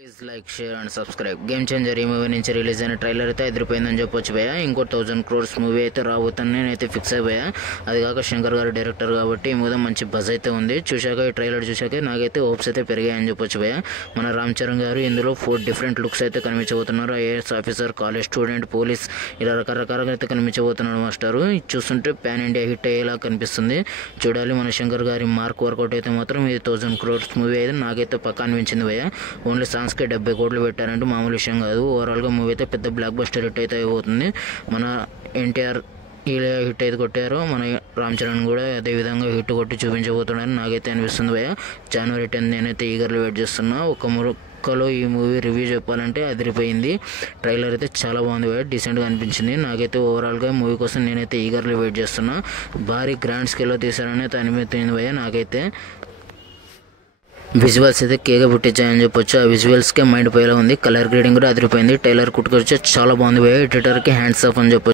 Please like share and subscribe. Game changer ఈ movie నుంచి release అయిన ట్రైలర్ అయితే ఎదిరిపోయిందని చెప్పొచ్చు భయ్యా. ఇంకో 1000 crores మూవీ అయితే రాబోతుందని నేనైతే ఫిక్స్ అయిపోయా. అది కాక శంకర్ గారు డైరెక్టర్ కాబట్టి ఈ మూవీ మంచి బజ్ అయితే ఉంది. చూశాక ఈ ట్రైలర్ చూశాక నాకైతే హోప్స్ అయితే పెరిగాయని చెప్పొచ్చు భయ్యా. మన రామ్ చరణ్ గారు ఇందులో 4 డిఫరెంట్ లుక్స్ అయితే కనిపించబోతున్నారు. IAS officer, college student, police, ఇలా రకరకాలుగా అయితే కనిపించబోతున్నాడు మాస్టారు. ఇది చూస్తుంటే పాన్ ఇండియా హిట్ అయ్యేలా కనిపిస్తుంది. చూడాలి మన శంకర్ గారి మార్క్ వర్కౌట్ అయితే మాత్రం ఇది 1000 crores మూవీ అయితే నాకైతే పక్కా అనిపించింది భయ్యా. ఓన్లీ సాంగ్స్కి 70 కోట్లు పెట్టారంటే మామూలు విషయం కాదు. ఓవరాల్గా మూవీ అయితే పెద్ద బ్లాక్ బస్టర్ హిట్ అయితే అయిపోతుంది. మన ఎన్టీఆర్ ఇలా హిట్ అయితే కొట్టారు, మన రామ్ చరణ్ కూడా అదే విధంగా హిట్ కొట్టి చూపించబోతున్నాడని నాకైతే అనిపిస్తుంది భయ్యా. January 10 నేనైతే ఈగర్లీ వెయిట్ చేస్తున్నా. ఒక ముక్కలో ఈ మూవీ రివ్యూ చెప్పాలంటే అదిరిపోయింది. ట్రైలర్ అయితే చాలా బాగుంది భయ్యా, డీసెంట్గా అనిపించింది. నాకైతే ఓవరాల్గా మూవీ కోసం నేనైతే ఈగర్లీ వెయిట్ చేస్తున్నా. భారీ గ్రాండ్ స్కేల్లో తీసారని అయితే అనిపిస్తుంది భయ్యా. నాకైతే విజువల్స్ అయితే కేగా పుట్టించాయని చెప్పొచ్చు. ఆ విజువల్స్కే మైండ్ పోయేలా ఉంది. కలర్ గ్రేడింగ్ కూడా అదిరిపోయింది. ట్రైలర్ కుట్టుకొచ్చి చాలా బాగుంది భయ్యా. ఎడిటర్కి హ్యాండ్స్ ఆఫ్ అని చెప్పొచ్చు.